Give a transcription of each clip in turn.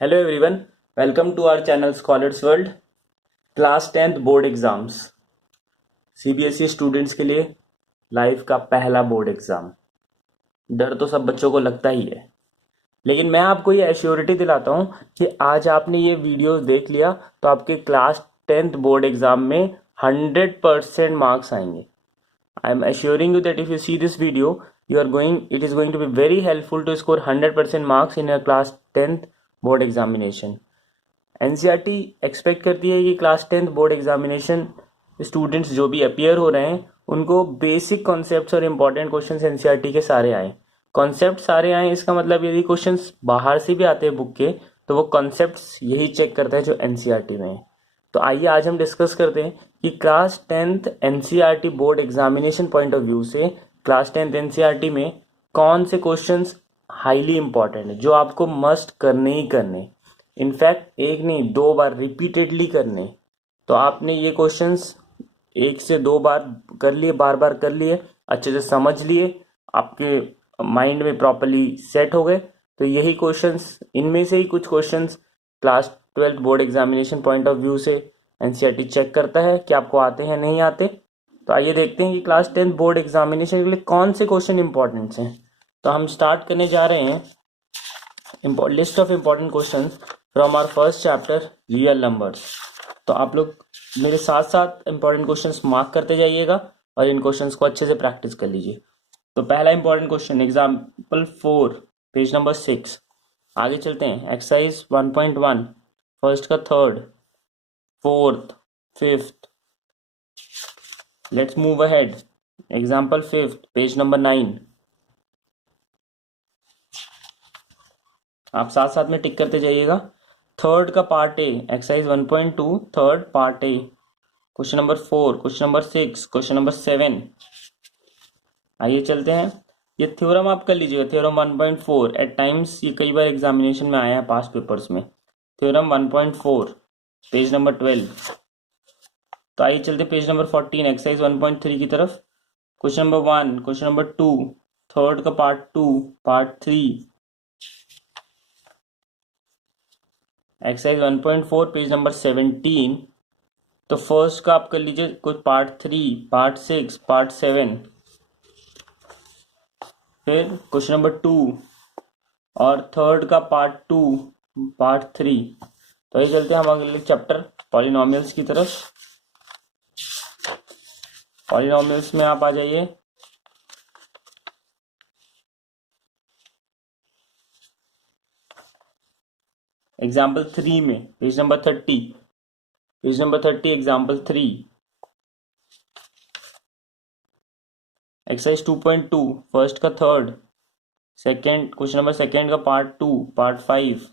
Hello everyone, welcome to our channel scholars world. Class 10th board exams CBSE students के लिए life का पहला board exam. डर तो सब बच्चों को लगता ही है, लेकिन मैं आपको ये एश्योरिटी दिलाता हूँ कि आज आपने ये वीडियो देख लिया तो आपके क्लास 10th बोर्ड एग्जाम में 100% मार्क्स आएंगे। I am assuring you that if you see this video, it is going to be very helpful to score 100% marks in your class 10th board examination. NCERT expect करती है कि class 10th board examination students जो भी appear हो रहे हैं उनको basic concepts और इंपॉर्टेंट क्वेश्चंस एनसीईआरटी के सारे आए। कॉन्सेप्ट सारे आए इसका मतलब यदि क्वेश्चंस बाहर से भी आते हैं बुक के तो वो कॉन्सेप्ट्स यही चेक करता है जो एनसीईआरटी में है। तो आइए आज हम डिस्कस करते हैं कि class 10th NCERT board examination point of view से क्लास 10th एनसीईआरटी में कौन से क्वेश्चंस हाईली इंपॉर्टेंट है जो आपको मस्ट करने ही करने, इनफैक्ट एक नहीं 2 बार रिपीटेडली करने। तो आपने ये क्वेश्चंस 1 से 2 बार कर लिए, बार बार कर लिए, अच्छे से समझ लिए, आपके माइंड में प्रॉपरली सेट हो गए। तो यही क्वेश्चंस, इनमें से ही कुछ questions class 12th board examination point of view से एनसीईआरटी चेक करता है कि आपको आते हैं नहीं आते। तो आइए देखते हैं कि क्लास 10th बोर्ड एग्जामिनेशन के लिए कौन से क्वेश्चन इंपॉर्टेंट हैं। तो हम स्टार्ट करने जा रहे हैं list of important question from our first chapter real numbers. तो आप लोग मेरे साथ साथ इंपॉर्टेंट क्वेश्चंस मार्क करते जाइएगा और इन क्वेश्चंस को अच्छे से प्रैक्टिस कर लीजिए। तो पहला important question example 4 page number 6। आगे चलते हैं। एक्सरसाइज 1.1 फर्स्ट का third, fourth, fifth. Let's move ahead. Example 5 page number 9। आप साथ साथ में टिक करते जाइएगा। थर्ड का part A, exercise 1.2 third part A, question number 4, question number 6, question number 7। आइए चलते हैं। ये थ्योरम आप कर लीजिएगा, थ्योरम 1.4। एट टाइम्स ये कई बार एग्जामिनेशन में आया है पास्ट पेपर्स में। Theorem 1.4 page number 12। तो आइए चलते पेज नंबर 14 एक्सरसाइज 1.3 की तरफ। Question number 1, question number 2, third का part 2, part 3, exercise 1.4 page number 17। तो फर्स्ट का आप कर लीजिए कुछ पार्ट 3, पार्ट 6, पार्ट 7। फिर क्वेश्चन नंबर 2 और थर्ड का पार्ट 2, पार्ट 3। तो ये चलते हैं हम अगले चैप्टर पॉलिनोमियल्स की तरफ। पॉलिनोमियल्स में आप आ जाइए। एग्जाम्पल 3 में page number 30, page number 30 example 3। Exercise 2.2 first का third, second question number second का part 2, part 5।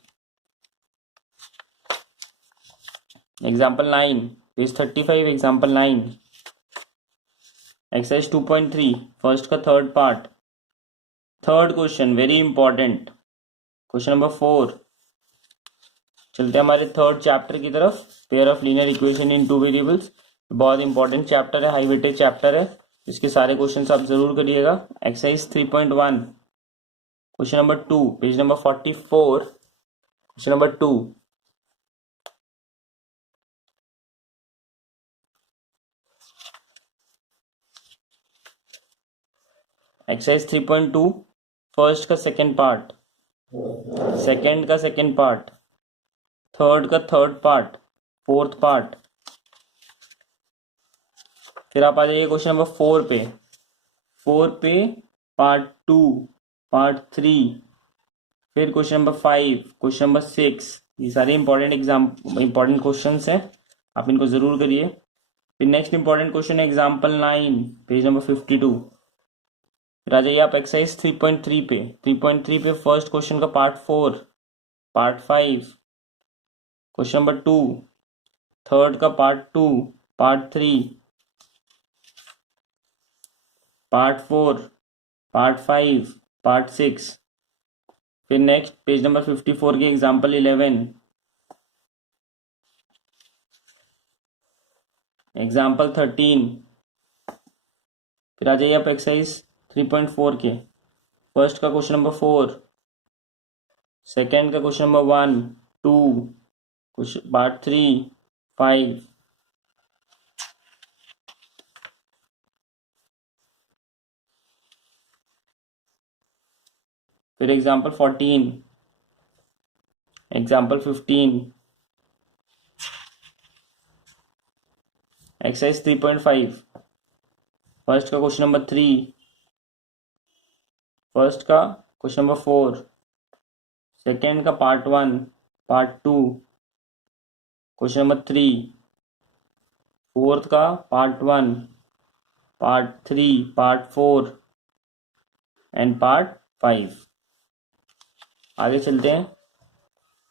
Example 9 page 35 example 9। Exercise 2.3 first का third part, third question very important, question number 4। चलते हैं हमारे थर्ड चैप्टर की तरफ, pair of linear equation in 2 variables. बहुत important chapter है, हाई वेटेज चैप्टर है, इसके सारे क्वेश्चन आप जरूर करिएगा। Exercise 3.1 question number 2 page number 44, question number 2। Exercise 3.2 first का सेकेंड पार्ट, सेकेंड का सेकेंड पार्ट, थर्ड का थर्ड पार्ट, फोर्थ पार्ट। फिर आप आ जाइए क्वेश्चन नंबर 4 पे, 4 पे पार्ट 2, पार्ट 3। फिर क्वेश्चन नंबर 5, क्वेश्चन नंबर 6। ये सारे इंपॉर्टेंट क्वेश्चन हैं, आप इनको जरूर करिए। फिर नेक्स्ट इंपॉर्टेंट क्वेश्चन है एग्जाम्पल 9 पेज नंबर 52। फिर आ जाइए आप एक्सरसाइज 3.3 पे, 3.3 पे फर्स्ट क्वेश्चन का part 4, part 5, question number 2, third का part 2, part 3, part 4, part 5, part 6। फिर नेक्स्ट पेज नंबर 54 के एग्जाम्पल 11, एग्जाम्पल 13। फिर आ जाइए आप एक्सरसाइज 3.4 के फर्स्ट का क्वेश्चन नंबर 4, सेकेंड का क्वेश्चन नंबर 1, क्वेश्चन पार्ट 3 5, फिर एग्जाम्पल 14, एग्जाम्पल 15, एक्सरसाइज 3.5, फर्स्ट का क्वेश्चन नंबर 3, फर्स्ट का क्वेश्चन नंबर 4, सेकेंड का part 1, part 2, question number 3, fourth का part 1, part 3, part 4 and part 5। आगे चलते हैं।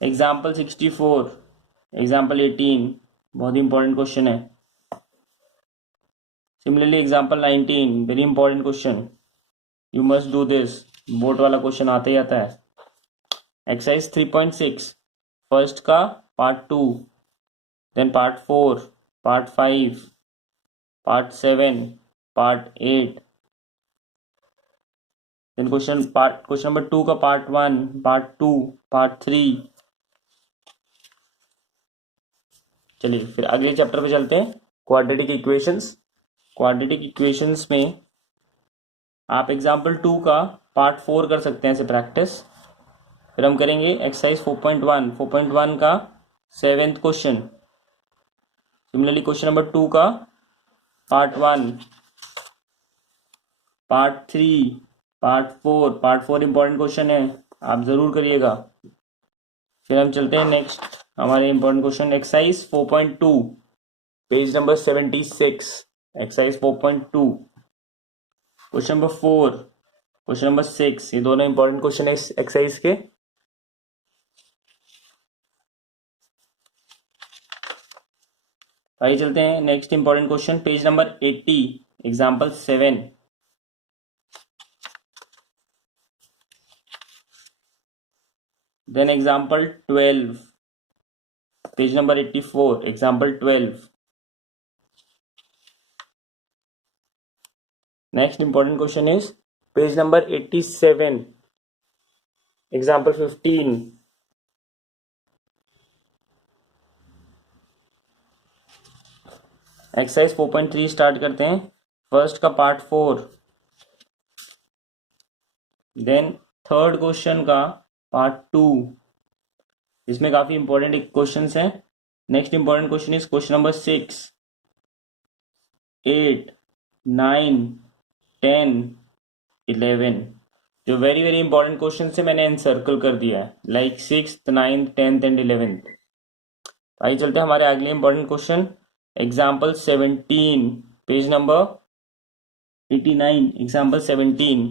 एग्जाम्पल 64, एग्जाम्पल 18, बहुत ही इंपॉर्टेंट क्वेश्चन है। Similarly example 19, very important question, you must do this, board वाला क्वेश्चन आता ही आता है। एक्सरसाइज 3.6, फर्स्ट का part 2, then part 4, part 5, part 7, part 8, then question number 2 का पार्ट 1, पार्ट 2, पार्ट 3। चलिए फिर अगले चैप्टर पे चलते हैं, क्वाड्रेटिक इक्वेशंस। क्वाड्रेटिक इक्वेशंस में आप एग्जाम्पल 2 का पार्ट 4 कर सकते हैं ऐसे प्रैक्टिस। फिर हम करेंगे एक्सरसाइज 4.1 का 7th question. Similarly question number 2 का part 1, part 3, part 4 important question है, आप जरूर करिएगा। फिर हम चलते हैं नेक्स्ट हमारे important question, exercise 4.2, page number 76, exercise 4.2, question number 4, question number 6, ये दोनों इंपॉर्टेंट क्वेश्चन है इस एक्सरसाइज के। आइए चलते हैं next important question, page number 80, example 7, then example 12, page number 84, example 12। Next important question is page number 87, example 15। Exercise 4.3 start करते हैं, फर्स्ट का पार्ट 4, देन थर्ड क्वेश्चन का पार्ट 2, इसमें काफी इंपॉर्टेंट क्वेश्चंस हैं। Next important question is question number 6, 8, 9, 10, 11, जो very very important question से मैंने एनसर्कल कर दिया है, like 6th, 9th, 10th and 11th। आइए चलते हैं हमारे अगले important question, example 17, page number 89, example 17।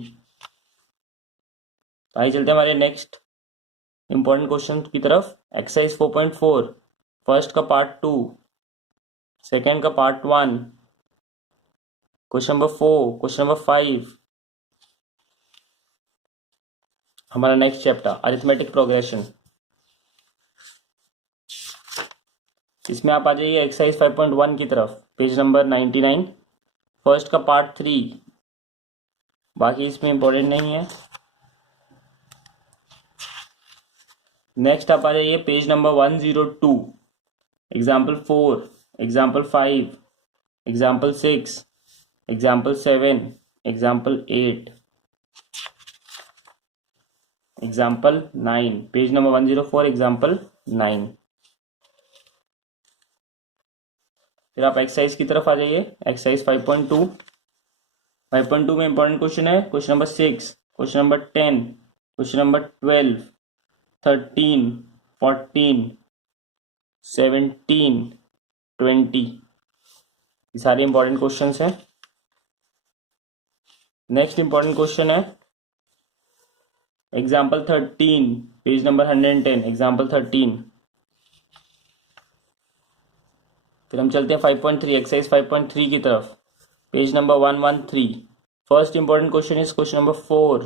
आइए चलते हैं हमारे नेक्स्ट इंपॉर्टेंट क्वेश्चन की तरफ, एक्सरसाइज 4.4, फर्स्ट का पार्ट 2, सेकेंड का part 1, question number 4, question number 5, हमारा नेक्स्ट चैप्टर अरिथमेटिक प्रोग्रेशन। इसमें आप आ जाइए एक्सरसाइज 5.1 की तरफ, पेज नंबर 99, फर्स्ट का पार्ट 3, बाकी इसमें इंपॉर्टेंट नहीं है। नेक्स्ट आप आ जाइए page number 102, example 4, example 5, example 6, example 7, example 8, example 9, page number 104, example 9। फिर आप एक्सरसाइज की तरफ आ जाइए, एक्सरसाइज 5.2। 5.2 में इंपॉर्टेंट क्वेश्चन है question number 6, question number 10, question number 12, 13, 14, 17, 20, ये सारे इंपॉर्टेंट क्वेश्चन हैं। नेक्स्ट इंपॉर्टेंट क्वेश्चन है एग्जाम्पल 13, पेज नंबर 110, एग्जाम्पल 13। फिर हम चलते हैं 5.3, एक्सरसाइज 5.3 की तरफ, page number 113। First important question is question number 4,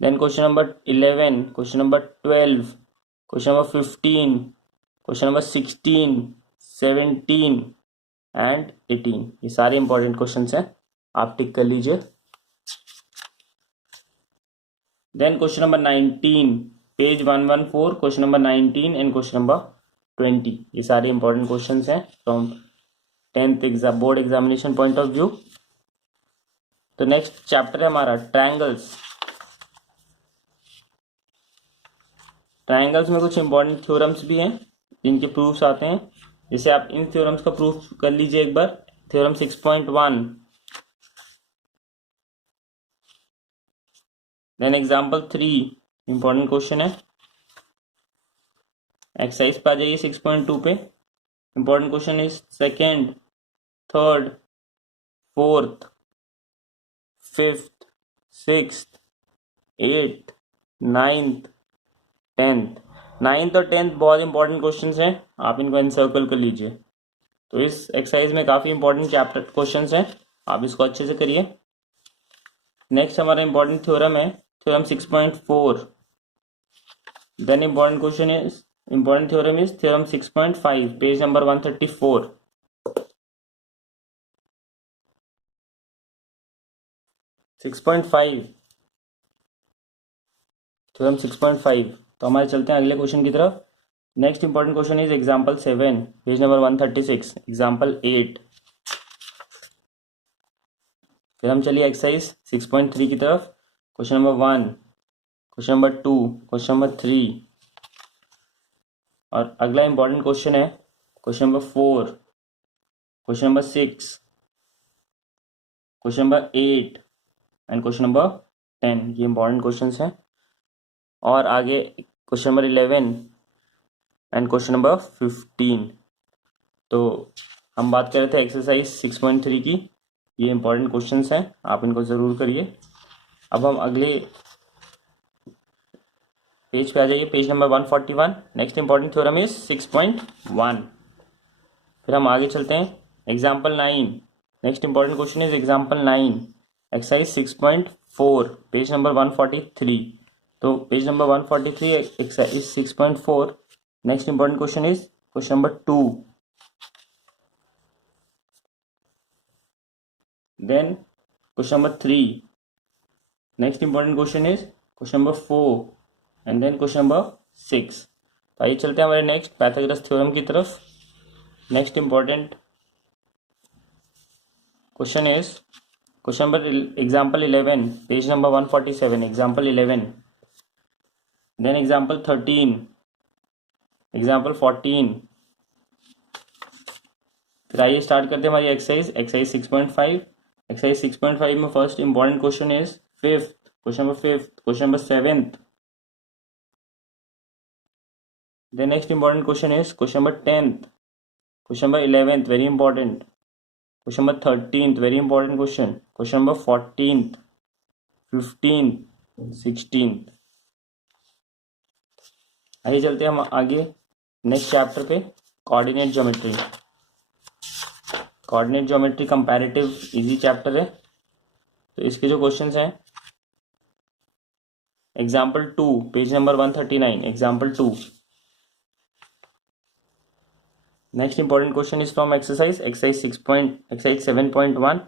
then question number 11, question number 12, question number 15, question number 16, 17 and 18, ये सारे इंपॉर्टेंट क्वेश्चन हैं, आप टिक कर लीजिए। Then question number 19, page 114, question number 19 and question number 20। ये सारे इंपॉर्टेंट क्वेश्चंस हैं from 10th exam board examination point of view. तो नेक्स्ट चैप्टर है हमारा ट्रायंगल्स। ट्रायंगल्स में कुछ इंपॉर्टेंट थ्योरम्स भी हैं जिनके प्रूफ्स आते हैं। जैसे आप इन थ्योरम्स का प्रूफ कर लीजिए एक बार। Theorem 6.1, then example 3, important question है। एक्सरसाइज पे आ जाइए 6.2 पे। Important question is second, third, fourth, fifth, sixth, eighth, ninth, tenth. Ninth और टेंथ बहुत इंपॉर्टेंट क्वेश्चंस हैं, आप इनको एनसर्कल कर लीजिए। तो इस एक्सरसाइज में काफी इंपॉर्टेंट चैप्टर क्वेश्चंस हैं, आप इसको अच्छे से करिए। नेक्स्ट हमारा इंपॉर्टेंट थ्योरम है theorem 6.4। Then important theorem is theorem 6.5, page number 134। Theorem 6.5। तो हमारे चलते हैं अगले क्वेश्चन की तरफ। Next important question is example 7, page number 136, example 8। फिर हम चलिए एक्सरसाइज 6.3 की तरफ। Question number 1, question number 2, question number 3 और अगला इंपॉर्टेंट क्वेश्चन है question number 4, question number 6, question number 8 and question number 10। ये इंपॉर्टेंट क्वेश्चंस हैं। और आगे question number 11 and question number 15। तो हम बात कर रहे थे एक्सरसाइज 6.3 की। ये इंपॉर्टेंट क्वेश्चंस हैं, आप इनको ज़रूर करिए। अब हम अगले पेज पे आ जाइए, page number 141। Next important theorem is 6.1। फिर हम आगे चलते हैं example 9। Next important question is example 9, exercise 6.4, page number 143। तो page number 143 exercise 6.4। Next important question is question number 2, then question number 3। Next important question is question number 4 and then question number 6। तो आइए चलते हैं हमारे next Pythagoras theorem की तरफ। Next important question is question number example 11, page number 147, example 11, then example 13, example 14। फिर आइए start करते हैं हमारी एक्सरसाइज 6.5। एक्सरसाइज 6.5 में first important question is fifth, question number 5, question number 7। Then next important question is question number 10th, question number 11th, very important, question number 13th, very important question, question number 14th, 15th, 16th। आइए चलते हैं हम आगे next chapter पे, coordinate geometry. Coordinate geometry comparative easy chapter है। तो इसके जो क्वेश्चंस हैं example 2, page number 139, example 2। Next important question is from exercise 7.1,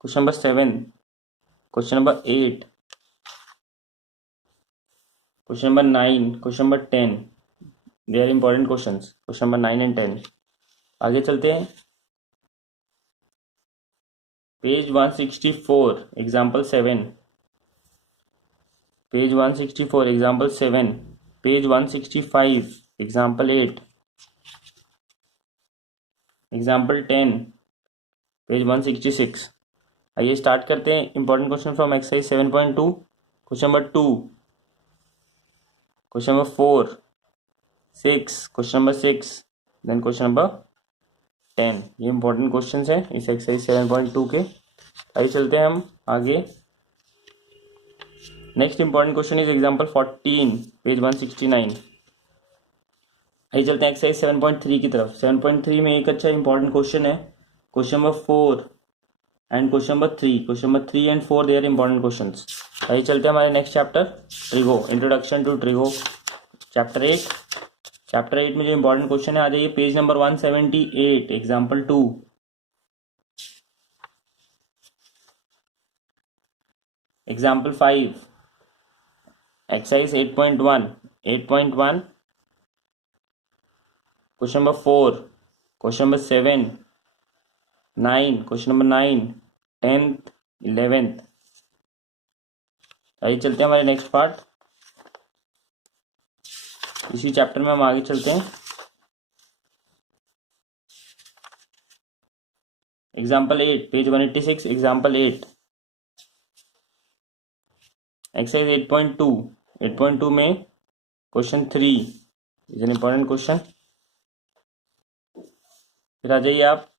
question number 7, question number 8, question number 9, question number 10। They are important questions, question number 9 and 10। आगे चलते हैं page 164, example 7, page 164, example 7, page 165, example 8, example 10, page 166। आइए start करते हैं important question from exercise 7.2, question number 2, question number 4, 6, question number 6, then question number 10। ये important questions हैं इस exercise 7.2 के। आइए चलते हैं हम आगे। Next important question is example 14, page 169। आइए चलते हैं एक्सरसाइज 7.3 की तरफ। 7.3 में एक अच्छा इंपॉर्टेंट क्वेश्चन है question number 4 and question number 3। Question number 3 and 4 they are important questions. आइए चलते हैं हमारे next chapter trigo, introduction to trigo, chapter 8। Chapter 8 में जो इंपॉर्टेंट क्वेश्चन है आ जाइए page number 178, example 2। Example 5, exercise 8.1, 8.1, question number 4, question number 7, 9, question number 9, 10th, 11th। आइए चलते हैं हमारे नेक्स्ट पार्ट। इसी चैप्टर में हम आगे चलते हैं। एग्जाम्पल 8, पेज 186, एग्जाम्पल 8, एक्सरसाइज 8.2, 8.2 में question 3 is an important question. फिर आ जाइए आप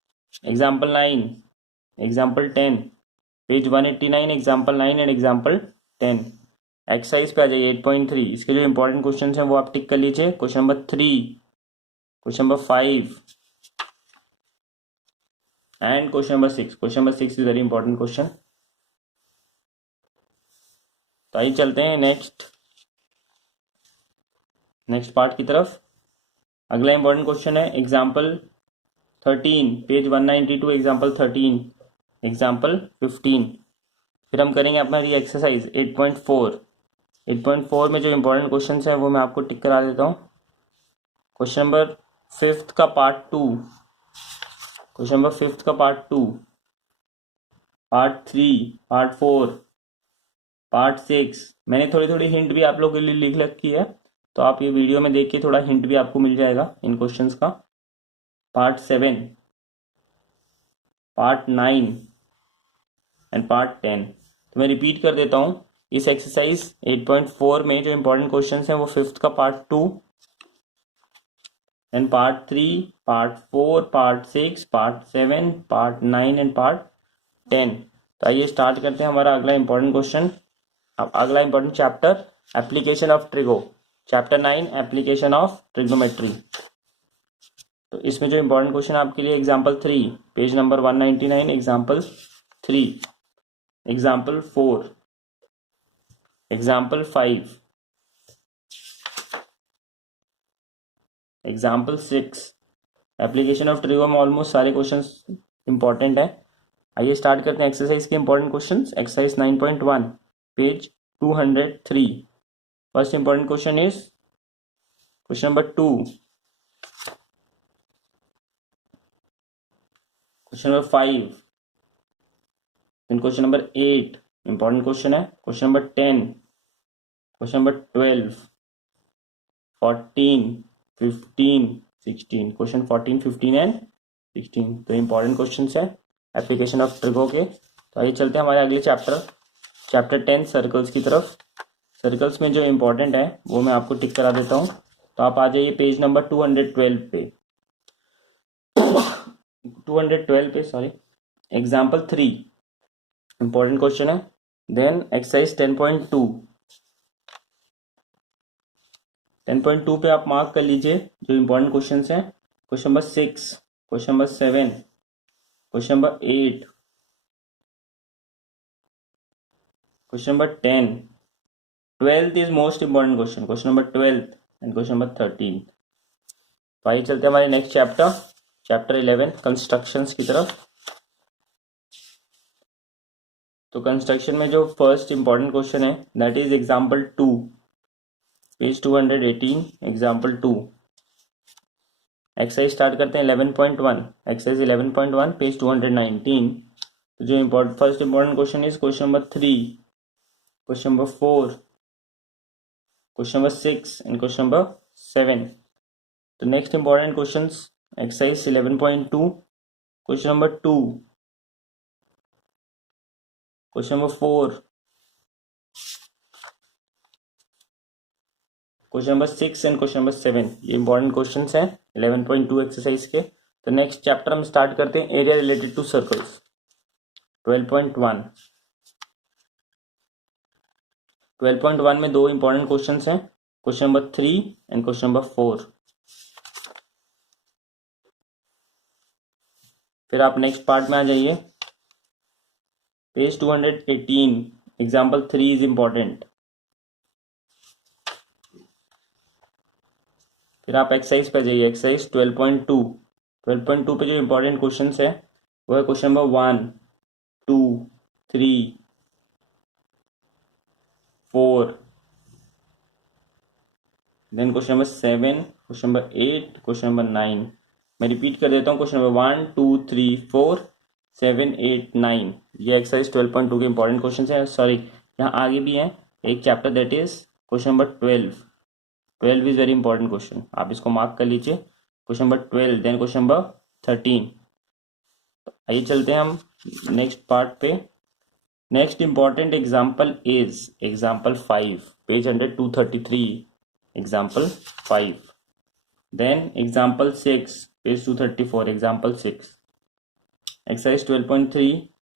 example 9, example 10, page 189, example 9 and example 10। Exercise पे आ जाइए 8.3, इसके जो इंपॉर्टेंट क्वेश्चन हैं वो आप टिक कर लीजिए। Question number 3, question number 5 and question number 6। Question number 6 is very important question. तो आइए चलते हैं नेक्स्ट पार्ट की तरफ। अगला इंपॉर्टेंट क्वेश्चन है एग्जाम्पल 13, पेज 192, एग्जाम्पल 13, एग्जाम्पल 15। फिर हम करेंगे अपना ये एक्सरसाइज 8.4। 8.4 में जो इंपॉर्टेंट क्वेश्चन हैं वो मैं आपको टिक करा देता हूँ। क्वेश्चन नंबर 5th का पार्ट 2, क्वेश्चन नंबर 5th का पार्ट 2, पार्ट 3, पार्ट 4, पार्ट 6। मैंने थोड़ी थोड़ी हिंट भी आप लोगों के लिए लिख रखी है, तो आप ये वीडियो में देख के थोड़ा हिंट भी आपको मिल जाएगा इन क्वेश्चंस का। Part 7, part 9 and part 10। तो मैं रिपीट कर देता हूँ। इस एक्सरसाइज 8.4 में जो इंपॉर्टेंट क्वेश्चंस हैं वो 5th का part 2 and part 3, part 4, part 6, part 7, part 9 and part 10। तो आइए स्टार्ट करते हैं हमारा अगला इंपॉर्टेंट क्वेश्चन। अब अगला important chapter, application of trigo, chapter 9, application of trigonometry. तो इसमें जो इंपॉर्टेंट क्वेश्चन आपके लिए example 3, page number 199, example 3, example 4, example 5, example 6। Application of trigo में ऑलमोस्ट सारे क्वेश्चंस इंपॉर्टेंट है। आइए स्टार्ट करते हैं एक्सरसाइज के important questions. Exercise 9.1, page 203। First important question is question number 2, question number 5, then question number 8 important question है। Question number 10, question number 12, 14, 15, 16। Question 14, 15 and 16 तो important question है एप्लीकेशन ऑफ ट्रिगो के। तो आइए चलते हैं हमारे अगले चैप्टर 10 सर्कल्स की तरफ। सर्कल्स में जो इंपॉर्टेंट है वो मैं आपको टिक करा देता हूँ। तो आप आ जाइए पेज नंबर 212 पे, 212 पे, सॉरी, एग्जाम्पल 3 इंपॉर्टेंट क्वेश्चन है। देन एक्सरसाइज 10.2, 10.2 पे आप मार्क कर लीजिए जो इंपॉर्टेंट क्वेश्चन हैं। Question number 6, question number 7, question number 8, question number 10, 12th is most important question, question number 12 and question number 13। तो आइए चलते हैं हमारे नेक्स्ट चैप्टर 11 कंस्ट्रक्शंस की तरफ। तो कंस्ट्रक्शन में जो फर्स्ट इंपॉर्टेंट क्वेश्चन है that is example 2, page 218, example 2। Exercise start करते हैं 11.1, एक्सरसाइज 11.1, पेज 219। तो जो first important question is question number 3, question number 4, question number 6 and question number 7। तो next important question exercise 11.2, question number 2, question number 4, question number 6 and question number 7। ये important question हैं 11.2 exercise के। तो next chapter हम start करते हैं area related to circles 12.1। 12.1 में दो इंपॉर्टेंट क्वेश्चन हैं, question number 3 and question number 4। फिर आप नेक्स्ट पार्ट में आ जाइए, पेज 218, एग्जाम्पल 3 इज इंपॉर्टेंट। फिर आप एक्सरसाइज पे जाइए, एक्सरसाइज 12.2। 12.2 पे जो इंपॉर्टेंट क्वेश्चन है वो है question number 1, 2, 3, 4, then question number 7, question number 8, question number 9। मैं रिपीट कर देता हूँ, क्वेश्चन नंबर 1, 2, 3, 4, 7, 8, 9। ये एक्सरसाइज 12.2 के इंपॉर्टेंट क्वेश्चन हैं। सॉरी, यहाँ आगे भी हैं एक chapter, that is question number 12। 12 is very important question, आप इसको मार्क कर लीजिए। Question number 12, then question number 13। आइए चलते हैं हम नेक्स्ट पार्ट पे। Next important example is example 5, page 233। Example 5। Then example 6, page 234, example 6। Exercise 12.3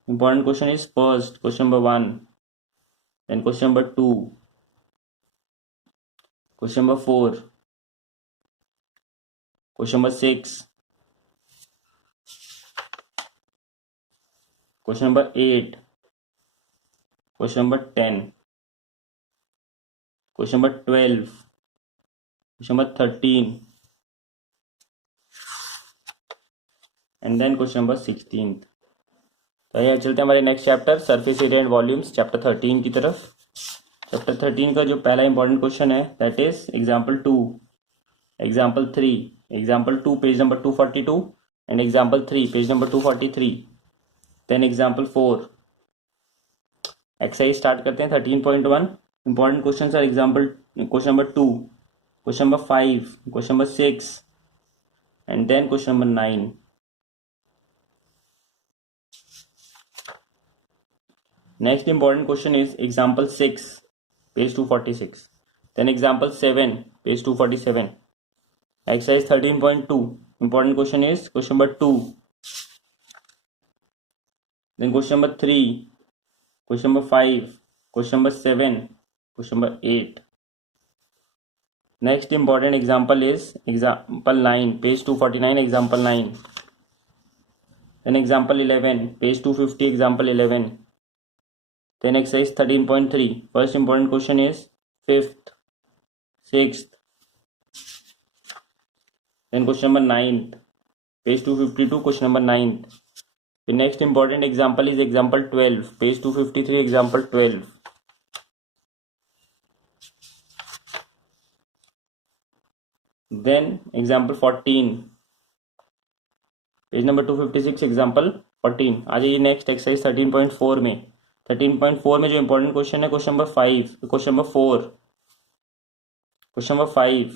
important question is first question number 1, then question number 2, question number 4, question number 6, question number 8, question number 10, question number 12, question number 13, and then question number 16। तो यहाँ चलते हैं हमारे next chapter surface area and volumes, chapter 13 की तरफ। Chapter 13 का जो पहला इंपॉर्टेंट क्वेश्चन है that is example 2, example 3, example 2 page number 242 and example 3 page number 243, then example 4। Exercise start करते हैं 13.1। Important question are example question number 2, question number 5, question number 6 and then question number 9। Next important question is example 6, page 246. Then example 7, page 247. Exercise 13.2. Important question is question number 2. Then question number 3, question number 5, question number 7, question number 8. Next important example is example 9, page 249, example 9. Then example 11, page 250, example 11. Then exercise 13.3. First important question is 5th, 6th. Then question number 9th, page 252, question number 9th. The next important example is example 12, page 253, example 12. Then example 14, page number 256, example 14। आ जाइए next exercise 13.4 में। 13.4 में जो important question है question number 5, question number 4, question number 5।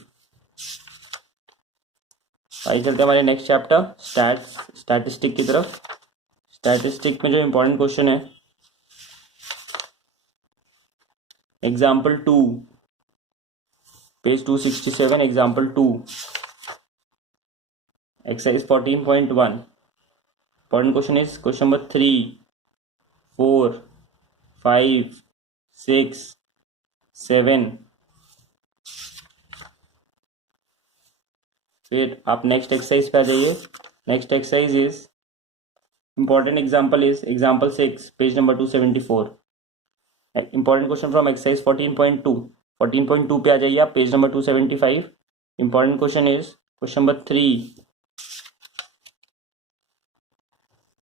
आइए चलते हैं हमारे next chapter statistic की तरफ। स्टैटिस्टिक में जो इंपॉर्टेंट क्वेश्चन है example 2, page 267, example 2, exercise 14.1। Important question is question number 3, 4, 5, 6, 7। फिर आप नेक्स्ट एक्सरसाइज पे आ जाइए। Next exercise is important example is example 6, page number 274। Important question from exercise 14.2। 14.2 पे आ जाइए आप, page number 275। Important question is question number 3,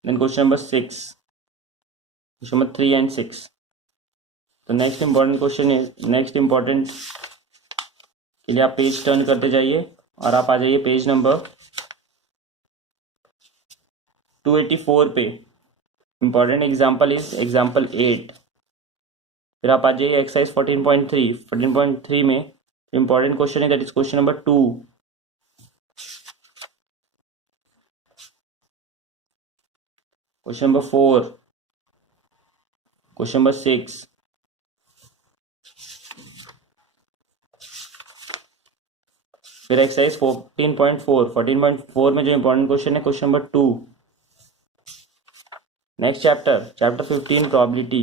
then question number 6, question number 3 and 6। तो next important question is next important के लिए आप page turn करते जाइए और आप आ जाइए पेज नंबर 284 पे। Important example is example 8। फिर आप आ जाइए एक्सरसाइज 14.3। 14.3 में इंपॉर्टेंट क्वेश्चन है that is question number 2, question number 4, question number 6, फिर एक्सरसाइज 14.4। 14.4 में जो इंपॉर्टेंट क्वेश्चन है question number 2। Next chapter 15 probability.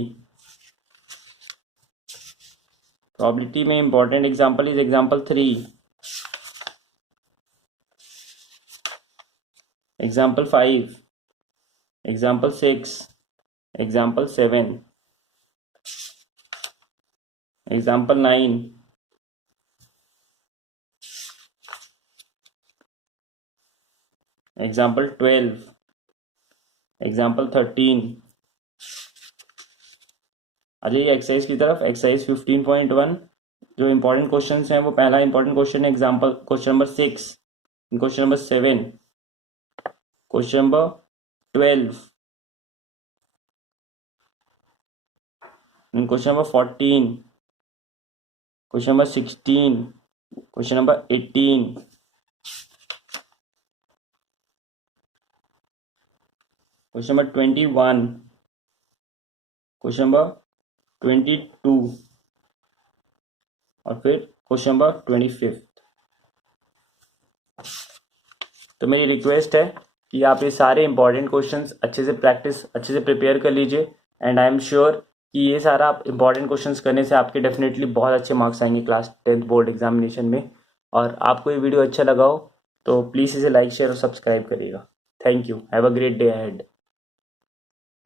Probability में important example is example 3, example 5, example 6, example 7, example 9, example 12, example 13। आ जाइए एक्सरसाइज की तरफ। एक्सरसाइज 15.1 जो इंपॉर्टेंट क्वेश्चन हैं वो पहला इंपॉर्टेंट क्वेश्चन है example question number 6, question number 7, question number 12, question number 14, question number 16, question number 18, question number 21, question number 22 और फिर क्वेश्चन नंबर 25। तो मेरी रिक्वेस्ट है कि आप ये सारे इंपॉर्टेंट क्वेश्चंस अच्छे से प्रिपेयर कर लीजिए एंड आई एम श्योर कि ये सारा इंपॉर्टेंट क्वेश्चंस करने से आपके डेफिनेटली बहुत अच्छे मार्क्स आएंगे क्लास 10th बोर्ड एग्जामिनेशन में। और आपको ये वीडियो अच्छा लगा हो तो प्लीज़ इसे लाइक शेयर और सब्सक्राइब करिएगा। Thank you. Have a great day ahead.